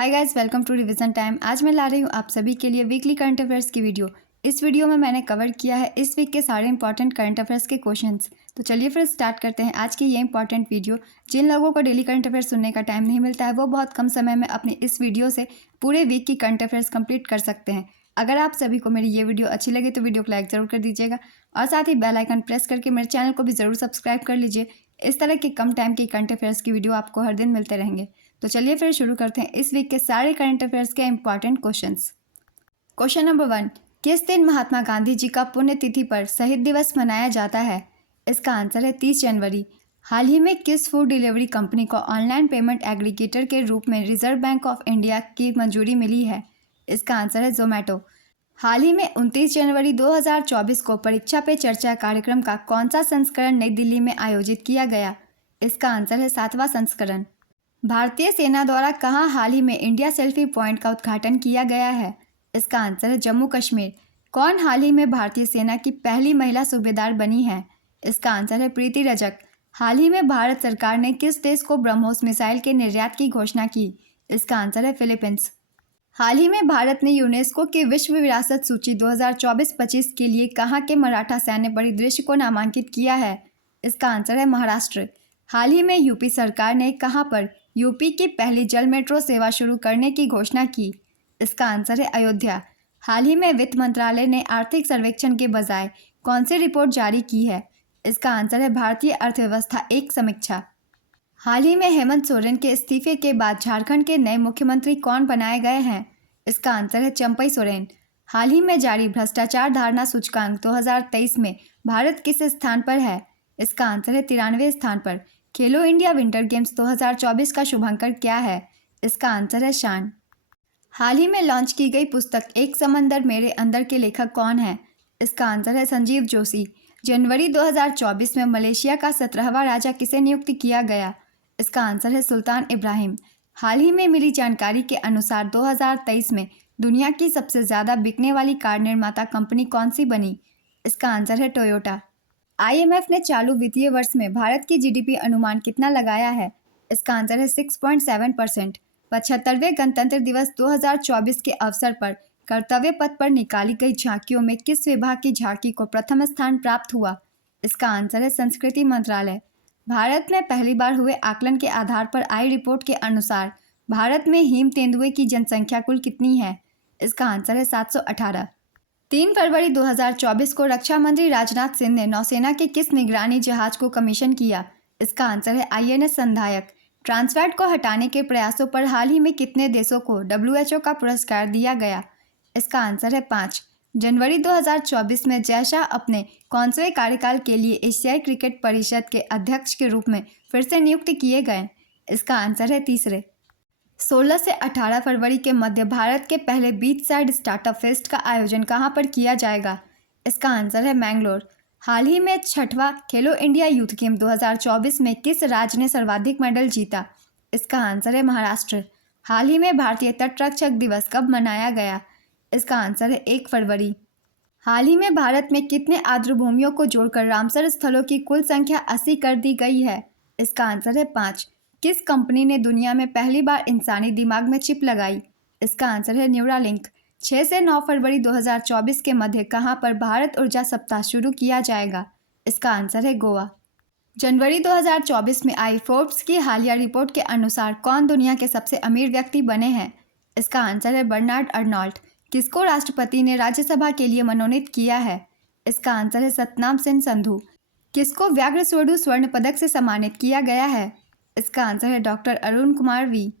Hi guys, welcome to revision time. आज मैं ला रही हूँ आप सभी के लिए वीकली करंट अफेयर्स की वीडियो। इस वीडियो में मैंने कवर किया है इस वीक के सारे इंपॉर्टेंट करंट अफेयर्स के क्वेश्चंस। तो चलिए फिर स्टार्ट करते हैं आज की ये इंपॉर्टेंट वीडियो। जिन लोगों को डेली करंट अफेयर्स सुनने का टाइम नहीं मिलता है वो बहुत कम समय में अपनी इस वीडियो से पूरे वीक की करंट अफेयर्स कंप्लीट कर सकते हैं। अगर आप सभी को मेरी ये वीडियो अच्छी लगे तो वीडियो को लाइक ज़रूर कर दीजिएगा और साथ ही बेल आइकन प्रेस करके मेरे चैनल को भी ज़रूर सब्सक्राइब कर लीजिए। इस तरह के कम टाइम की करंट अफेयर्स की वीडियो आपको हर दिन मिलते रहेंगे। तो चलिए फिर शुरू करते हैं इस वीक के सारे करंट अफेयर्स के इंपॉर्टेंट क्वेश्चंस। क्वेश्चन नंबर 1, किस दिन महात्मा गांधी जी का पुण्यतिथि पर शहीद दिवस मनाया जाता है? इसका आंसर है 30 जनवरी। हाल ही में किस फूड डिलीवरी कंपनी को ऑनलाइन पेमेंट एग्रीगेटर के रूप में रिजर्व बैंक ऑफ इंडिया की मंजूरी मिली है? इसका आंसर है जोमैटो। हाल ही में 29 जनवरी 2024 को परीक्षा पे चर्चा कार्यक्रम का कौन सा संस्करण नई दिल्ली में आयोजित किया गया? इसका आंसर है 7वां संस्करण। भारतीय सेना द्वारा कहाँ हाल ही में इंडिया सेल्फी पॉइंट का उद्घाटन किया गया है? इसका आंसर है जम्मू कश्मीर। कौन हाल ही में भारतीय सेना की पहली महिला सूबेदार बनी है? इसका आंसर है प्रीति रजक। हाल ही में भारत सरकार ने किस देश को ब्रह्मोस मिसाइल के निर्यात की घोषणा की? इसका आंसर है फिलीपींस। हाल ही में भारत ने यूनेस्को की विश्व विरासत सूची 2024-25 के लिए कहाँ के मराठा सैन्य परिदृश्य को नामांकित किया है? इसका आंसर है महाराष्ट्र। हाल ही में यूपी सरकार ने कहाँ पर यूपी की पहली जल मेट्रो सेवा शुरू करने की घोषणा की? इसका आंसर है अयोध्या। हाल ही में वित्त मंत्रालय ने आर्थिक सर्वेक्षण के बजाय कौन सी रिपोर्ट जारी की है? इसका आंसर है भारतीय अर्थव्यवस्था एक समीक्षा। हाल ही में हेमंत सोरेन के इस्तीफे के बाद झारखंड के नए मुख्यमंत्री कौन बनाए गए हैं? इसका आंसर है चंपई सोरेन। हाल ही में जारी भ्रष्टाचार धारणा सूचकांक 2023 में भारत किस स्थान पर है? इसका आंसर है 93वें स्थान पर। खेलो इंडिया विंटर गेम्स 2024 का शुभांकर क्या है? इसका आंसर है शान। हाल ही में लॉन्च की गई पुस्तक एक समंदर मेरे अंदर के लेखक कौन है? इसका आंसर है संजीव जोशी। जनवरी 2024 में मलेशिया का 17वां राजा किसे नियुक्त किया गया? इसका आंसर है सुल्तान इब्राहिम। हाल ही में मिली जानकारी के अनुसार 2023 में दुनिया की सबसे ज़्यादा बिकने वाली कार निर्माता कंपनी कौन सी बनी? इसका आंसर है टोयोटा। आईएमएफ ने चालू वित्तीय वर्ष में भारत की जीडीपी अनुमान कितना लगाया है? इसका आंसर है 6.7%। 75वें गणतंत्र दिवस 2024 के अवसर पर कर्तव्य पथ पर निकाली गई झांकियों में किस विभाग की झांकी को प्रथम स्थान प्राप्त हुआ? इसका आंसर है संस्कृति मंत्रालय। भारत में पहली बार हुए आकलन के आधार पर आई रिपोर्ट के अनुसार भारत में हिम तेंदुए की जनसंख्या कुल कितनी है? इसका आंसर है 718। 3 फरवरी 2024 को रक्षा मंत्री राजनाथ सिंह ने नौसेना के किस निगरानी जहाज को कमीशन किया? इसका आंसर है आईएनएस संधायक। ट्रांसफैट को हटाने के प्रयासों पर हाल ही में कितने देशों को डब्ल्यूएचओ का पुरस्कार दिया गया? इसका आंसर है 5। जनवरी 2024 में जयशाह अपने कौनसवें कार्यकाल के लिए एशियाई क्रिकेट परिषद के अध्यक्ष के रूप में फिर से नियुक्त किए गए? इसका आंसर है तीसरे। 16 से 18 फरवरी के मध्य भारत के पहले बीच साइड स्टार्टअप फेस्ट का आयोजन कहाँ पर किया जाएगा? इसका आंसर है मैंगलोर। हाल ही में 6वां खेलो इंडिया यूथ गेम 2024 में किस राज्य ने सर्वाधिक मेडल जीता? इसका आंसर है महाराष्ट्र। हाल ही में भारतीय तटरक्षक दिवस कब मनाया गया? इसका आंसर है 1 फरवरी। हाल ही में भारत में कितने आर्द्रभूमियों को जोड़कर रामसर स्थलों की कुल संख्या 80 कर दी गई है? इसका आंसर है 5। किस कंपनी ने दुनिया में पहली बार इंसानी दिमाग में चिप लगाई? इसका आंसर है न्यूरालिंक। 6 से 9 फरवरी 2024 के मध्य कहाँ पर भारत ऊर्जा सप्ताह शुरू किया जाएगा? इसका आंसर है गोवा। जनवरी 2024 में आई फोर्ब्स की हालिया रिपोर्ट के अनुसार कौन दुनिया के सबसे अमीर व्यक्ति बने हैं? इसका आंसर है बर्नार्ड अर्नॉल्ट। किसको राष्ट्रपति ने राज्यसभा के लिए मनोनीत किया है? इसका आंसर है सतनाम सिंह संधू। किसको व्याघ्र स्वरूप स्वर्ण पदक से सम्मानित किया गया है? इसका आंसर है डॉक्टर अरुण कुमार वी।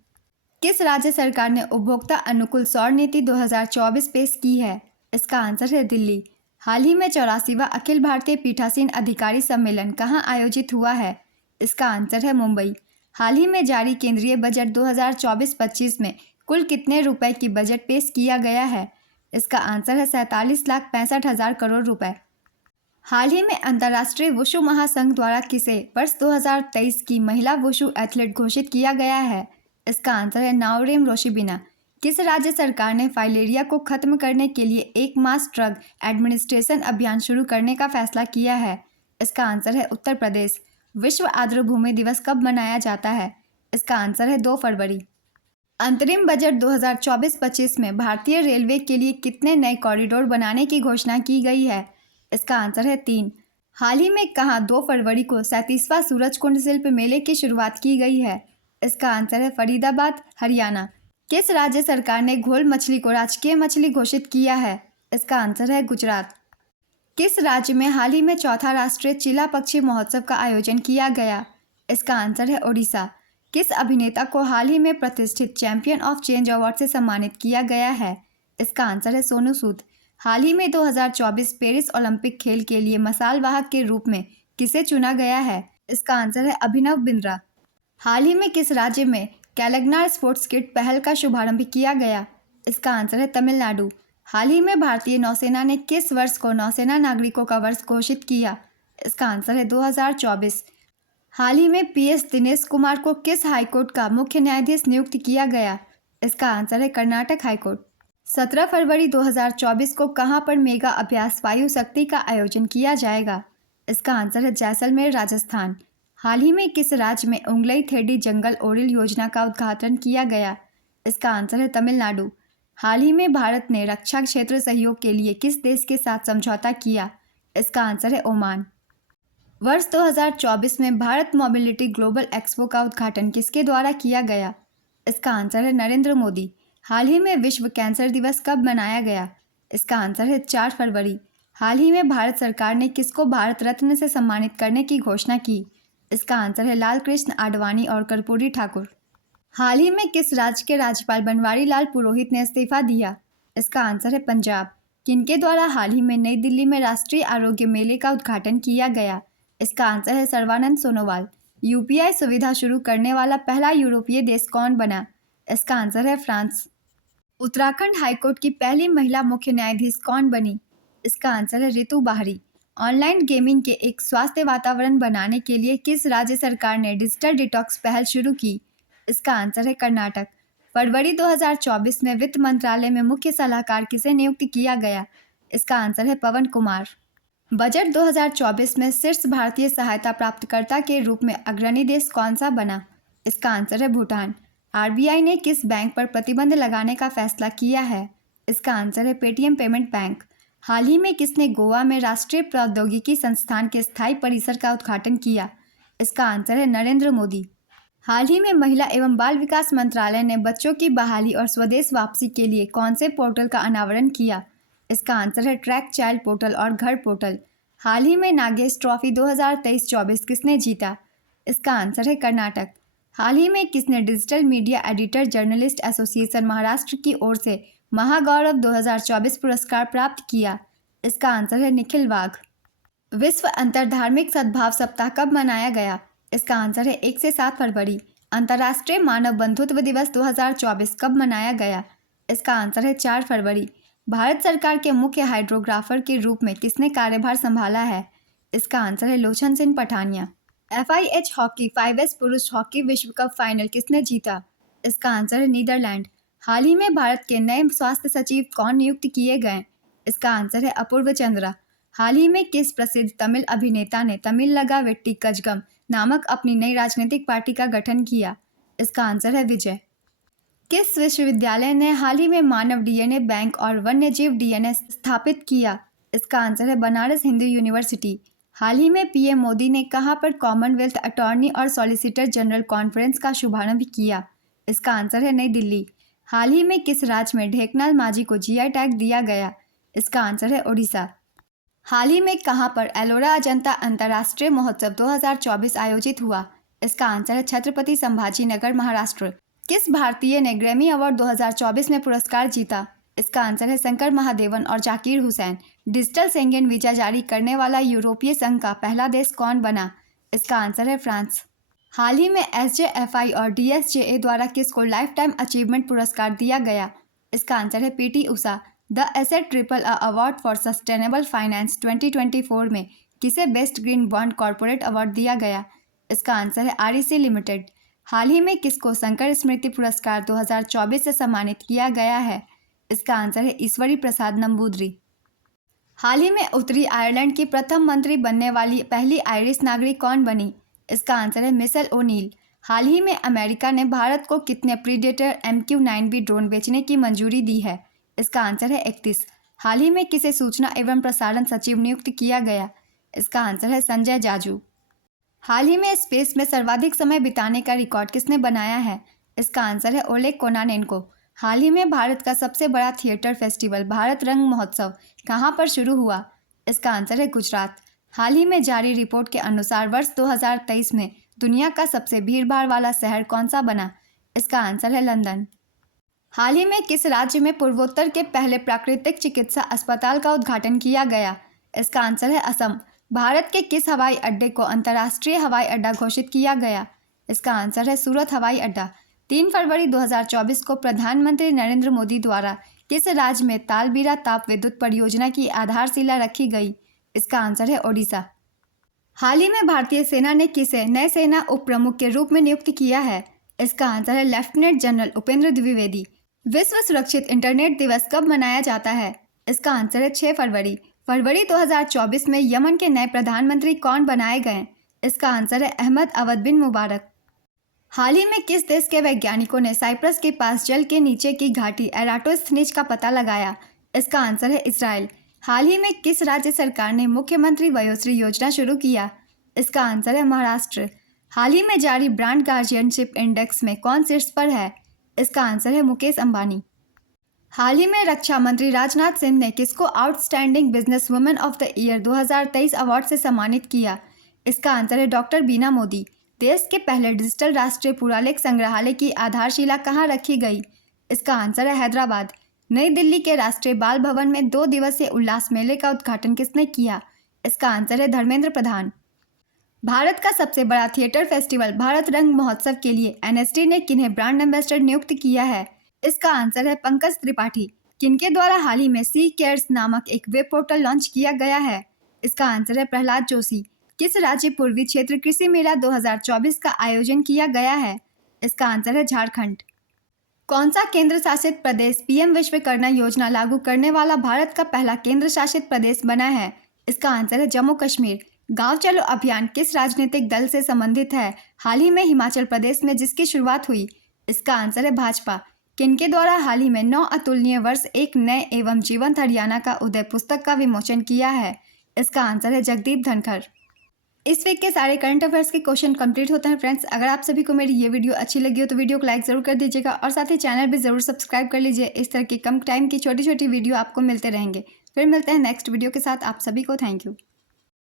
किस राज्य सरकार ने उपभोक्ता अनुकूल सौर नीति 2024 पेश की है? इसका आंसर है दिल्ली। हाल ही में 84वां अखिल भारतीय पीठासीन अधिकारी सम्मेलन कहाँ आयोजित हुआ है? इसका आंसर है मुंबई। हाल ही में जारी केंद्रीय बजट 2024-25 में कुल कितने रुपए की बजट पेश किया गया है? इसका आंसर है 47,65,000 करोड़ रुपए। हाल ही में अंतर्राष्ट्रीय वुशु महासंघ द्वारा किसे वर्ष 2023 की महिला वुशु एथलीट घोषित किया गया है? इसका आंसर है नाओरेम रोशिबिना। किस राज्य सरकार ने फाइलेरिया को खत्म करने के लिए एक मास ड्रग एडमिनिस्ट्रेशन अभियान शुरू करने का फैसला किया है? इसका आंसर है उत्तर प्रदेश। विश्व आर्द्रभूमि दिवस कब मनाया जाता है? इसका आंसर है 2 फरवरी। अंतरिम बजट 2024-25 में भारतीय रेलवे के लिए कितने नए कॉरिडोर बनाने की घोषणा की गई है? इसका आंसर है 3। हाल ही में कहाँ 2 फरवरी को 37वां सूरजकुंड शिल्प मेले की शुरुआत की गई है? इसका आंसर है फरीदाबाद, हरियाणा। किस राज्य सरकार ने घोल मछली को राजकीय मछली घोषित किया है? इसका आंसर है गुजरात। किस राज्य में हाल ही में चौथा राष्ट्रीय चिला पक्षी महोत्सव का आयोजन किया गया? इसका आंसर है ओडिशा। किस अभिनेता को हाल ही में प्रतिष्ठित चैंपियन ऑफ चेंज अवार्ड से सम्मानित किया गया है? इसका आंसर है सोनू सूद। हाल ही में 2024 पेरिस ओलंपिक खेल के लिए मसाल वाहक के रूप में किसे चुना गया है? इसका आंसर है अभिनव बिंद्रा। हाल ही में किस राज्य में कैलगनार स्पोर्ट्स किट पहल का शुभारंभ किया गया? इसका आंसर है तमिलनाडु। हाल ही में भारतीय नौसेना ने किस वर्ष को नौसेना नागरिकों का वर्ष घोषित किया? इसका आंसर है 2024। हाल ही में पीएस दिनेश कुमार को किस हाईकोर्ट का मुख्य न्यायाधीश नियुक्त किया गया? इसका आंसर है कर्नाटक हाईकोर्ट। 17 फरवरी 2024 को कहां पर मेगा अभ्यास वायु शक्ति का आयोजन किया जाएगा? इसका आंसर है जैसलमेर, राजस्थान। हाल ही में किस राज्य में उंगलई थेडी जंगल ओरिल योजना का उद्घाटन किया गया? इसका आंसर है तमिलनाडु। हाल ही में भारत ने रक्षा क्षेत्र सहयोग के लिए किस देश के साथ समझौता किया? इसका आंसर है ओमान। वर्ष 2024 में भारत मोबिलिटी ग्लोबल एक्सपो का उद्घाटन किसके द्वारा किया गया? इसका आंसर है नरेंद्र मोदी। हाल ही में विश्व कैंसर दिवस कब मनाया गया? इसका आंसर है 4 फरवरी। हाल ही में भारत सरकार ने किसको भारत रत्न से सम्मानित करने की घोषणा की? इसका आंसर है लाल कृष्ण आडवाणी और कर्पूरी ठाकुर। हाल ही में किस राज्य के राज्यपाल बनवारी लाल पुरोहित ने इस्तीफा दिया? इसका आंसर है पंजाब। किनके द्वारा हाल ही में नई दिल्ली में राष्ट्रीय आरोग्य मेले का उद्घाटन किया गया? इसका आंसर है सर्बानंद सोनोवाल। यूपीआई सुविधा शुरू करने वाला पहला यूरोपीय देश कौन बना? इसका आंसर है फ्रांस। उत्तराखंड हाईकोर्ट की पहली महिला मुख्य न्यायाधीश कौन बनी? इसका आंसर है रितु बाहरी। ऑनलाइन गेमिंग के एक स्वास्थ्य वातावरण बनाने के लिए किस राज्य सरकार ने डिजिटल डिटॉक्स पहल शुरू की? इसका आंसर है कर्नाटक। फरवरी 2024 में वित्त मंत्रालय में मुख्य सलाहकार किसे नियुक्त किया गया? इसका आंसर है पवन कुमार। बजट 2024 में शीर्ष भारतीय सहायता प्राप्तकर्ता के रूप में अग्रणी देश कौन सा बना? इसका आंसर है भूटान। आरबीआई ने किस बैंक पर प्रतिबंध लगाने का फैसला किया है? इसका आंसर है पेटीएम पेमेंट बैंक। हाल ही में किसने गोवा में राष्ट्रीय प्रौद्योगिकी संस्थान के स्थायी परिसर का उद्घाटन किया? इसका आंसर है नरेंद्र मोदी। हाल ही में महिला एवं बाल विकास मंत्रालय ने बच्चों की बहाली और स्वदेश वापसी के लिए कौन से पोर्टल का अनावरण किया? इसका आंसर है ट्रैक चाइल्ड पोर्टल और घर पोर्टल। हाल ही में नागेश ट्रॉफी 2023-24 किसने जीता? इसका आंसर है कर्नाटक। हाल ही में किसने digital media editor journalist association Maharashtra की ओर से महागौरव 2024 पुरस्कार प्राप्त किया? इसका आंसर है निखिल वाघ। विश्व अंतर्धार्मिक सद्भाव सप्ताह कब मनाया गया? इसका आंसर है 1 से 7 फरवरी। अंतर्राष्ट्रीय मानव बंधुत्व दिवस 2024 कब मनाया गया? इसका आंसर है 4 फरवरी। भारत सरकार के मुख्य हाइड्रोग्राफर के रूप में किसने कार्यभार संभाला है? इसका आंसर है Lochan Singh Pathania. FIH hockey 5S पुरुष हॉकी विश्व कप फाइनल किसने जीता? इसका आंसर है नीदरलैंड। हाल ही में भारत के नए स्वास्थ्य सचिव कौन नियुक्त किए गए? इसका आंसर है अपूर्व चंद्रा। हाल ही में किस प्रसिद्ध तमिल अभिनेता ने तमिल लगा वेट्टी कजगम नामक अपनी नई राजनीतिक पार्टी का गठन किया? इसका आंसर है विजय। किस विश्वविद्यालय ने हाल ही में मानव डीएनए बैंक और वन्यजीव डीएनए स्थापित किया? इसका आंसर है बनारस हिंदू यूनिवर्सिटी। हाल ही में पीएम मोदी ने कहां पर कॉमनवेल्थ अटॉर्नी और सॉलिसिटर जनरल कॉन्फ्रेंस का शुभारंभ किया? इसका आंसर है नई दिल्ली। हाल ही में किस राज्य में ढेकनाल माझी को जीआई टैग दिया गया? इसका आंसर है ओडिशा। हाल ही में कहां पर एलोरा अजंता अंतर्राष्ट्रीय महोत्सव 2024 आयोजित हुआ? इसका आंसर है छत्रपति संभाजी नगर, महाराष्ट्र। किस भारतीय ने ग्रैमी अवार्ड 2024 में पुरस्कार जीता? इसका आंसर है शंकर महादेवन और Zakir Hussain. Digital Schengen visa जारी करने वाला यूरोपीय संघ का पहला देश कौन बना? इसका आंसर है फ्रांस। हाल ही में SJFI और DSJA द्वारा किसको लाइफ टाइम अचीवमेंट पुरस्कार दिया गया? इसका आंसर है PT Usha. The asset triple award for sustainable finance 2024 में किसे best green bond corporate award दिया गया? इसका आंसर है REC लिमिटेड। हाल ही में किसको शंकर स्मृति पुरस्कार 2024 से सम्मानित किया गया है? इसका आंसर है ईश्वरी प्रसाद नंबूदरी। हाल ही में उत्तरी आयरलैंड की प्रथम मंत्री बनने वाली पहली आयरिश नागरिक कौन बनी? इसका आंसर है मिशेल ओनील। हाल ही में अमेरिका ने भारत को कितने प्रीडेटर MQ-9B ड्रोन बेचने की मंजूरी दी है? इसका आंसर है 31। हाल ही में किसे सूचना एवं प्रसारण सचिव नियुक्त किया गया? इसका आंसर है संजय जाजू। हाल ही में स्पेस में सर्वाधिक समय बिताने का रिकॉर्ड किसने बनाया है? इसका आंसर है ओलेग कोनानेनको। हाल ही में भारत का सबसे बड़ा थिएटर फेस्टिवल भारत रंग महोत्सव कहाँ पर शुरू हुआ? इसका आंसर है गुजरात। हाल ही में जारी रिपोर्ट के अनुसार वर्ष 2023 में दुनिया का सबसे भीड़भाड़ वाला शहर कौन सा बना? इसका आंसर है लंदन। हाल ही में किस राज्य में पूर्वोत्तर के पहले प्राकृतिक चिकित्सा अस्पताल का उद्घाटन किया गया? इसका आंसर है असम। भारत के किस हवाई अड्डे को अंतर्राष्ट्रीय हवाई अड्डा घोषित किया गया? इसका आंसर है सूरत हवाई अड्डा। 3 फरवरी 2024 को प्रधानमंत्री नरेंद्र मोदी द्वारा किस राज्य में तालबीरा ताप विद्युत परियोजना की आधारशिला रखी गई? इसका आंसर है ओडिशा। हाल ही में भारतीय सेना ने किसे नए सेना उप प्रमुख के रूप में नियुक्त किया है? इसका आंसर है लेफ्टिनेंट जनरल उपेंद्र द्विवेदी। विश्व सुरक्षित इंटरनेट दिवस कब मनाया जाता है? इसका आंसर है 6 फरवरी। फरवरी 2024 में यमन के नए प्रधानमंत्री कौन बनाए गए? इसका आंसर है अहमद अवद बिन मुबारक। हाल ही में किस देश के वैज्ञानिकों ने साइप्रस के पास जल के नीचे की घाटी एराटोस्थनीज का पता लगाया? इसका आंसर है इजराइल। हाल ही में किस राज्य सरकार ने मुख्यमंत्री वयोश्री योजना शुरू किया? इसका आंसर है महाराष्ट्र। हाल ही में जारी ब्रांड गार्जियनशिप इंडेक्स में कौन शीर्ष पर है? इसका आंसर है मुकेश अंबानी। हाल ही में रक्षा मंत्री राजनाथ सिंह ने किसको outstanding business women of the year 2023 award से सम्मानित किया? इसका आंसर है डॉक्टर बीना मोदी। देश के पहले डिजिटल राष्ट्रीय पुरालेख संग्रहालय की आधारशिला कहाँ रखी गई? इसका आंसर है हैदराबाद। नई दिल्ली के राष्ट्रीय बाल भवन में 2 दिवसीय उल्लास मेले का उद्घाटन किसने किया? इसका आंसर है धर्मेंद्र प्रधान। भारत का सबसे बड़ा थिएटर फेस्टिवल भारत रंग महोत्सव के लिए NSD ने किन्हें ब्रांड एम्बेसडर नियुक्त किया है? इसका आंसर है पंकज त्रिपाठी। किनके द्वारा हाल ही में सी केयर्स नामक एक वेब पोर्टल लॉन्च किया गया है? इसका आंसर है प्रहलाद जोशी। किस राज्य पूर्वी क्षेत्र कृषि मेला 2024 का आयोजन किया गया है? इसका आंसर है झारखंड। कौन सा केंद्र शासित प्रदेश PM विश्वकर्मा योजना लागू करने वाला भारत का पहला केंद्र शासित प्रदेश बना है? इसका आंसर है जम्मू कश्मीर। गांव चलो अभियान किस राजनीतिक दल से संबंधित है? हाल ही में हिमाचल प्रदेश में जिसकी शुरुआत हुई? इसका आंसर है भाजपा। किनके द्वारा हाल ही में 9 अतुलनीय वर्ष एक नए एवं जीवंत हरियाणा का उदय पुस्तक का विमोचन किया है? इसका आंसर है जगदीप धनखड़। इस वीक के सारे करंट अफेयर्स के क्वेश्चन कंप्लीट होते हैं फ्रेंड्स। अगर आप सभी को मेरी ये वीडियो अच्छी लगी हो तो वीडियो को लाइक जरूर कर दीजिएगा और साथ ही चैनल भी जरूर सब्सक्राइब कर लीजिए। इस तरह की कम टाइम की छोटी छोटी वीडियो आपको मिलते रहेंगे। फिर मिलते हैं नेक्स्ट वीडियो के साथ। आप सभी को थैंक यू।